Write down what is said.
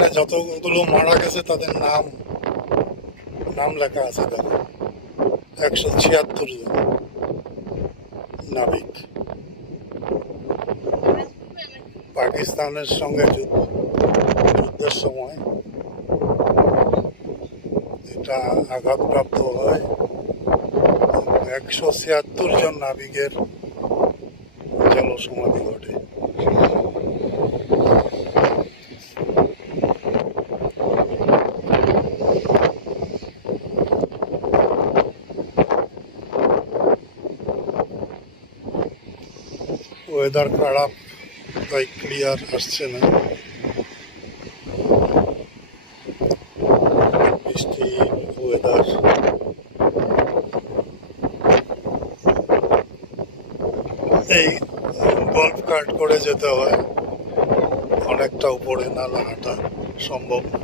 এখানে যতগুলো মারা গেছে তাদের নাম নাম লেখা আছে দেখো, 176 জন নাবিক। পাকিস্তানের সঙ্গে যুদ্ধের সময় এটা আঘাতপ্রাপ্ত হয়। 176 জন নাবিকের জলসমাধি ঘটে। ওয়েদার খারাপ, তাই ক্লিয়ার আসছে না। বৃষ্টি ওয়েদার। এই গল্ফ কার্ট করে যেতে হয়, অনেকটা উপরে নালা হাঁটা সম্ভব না।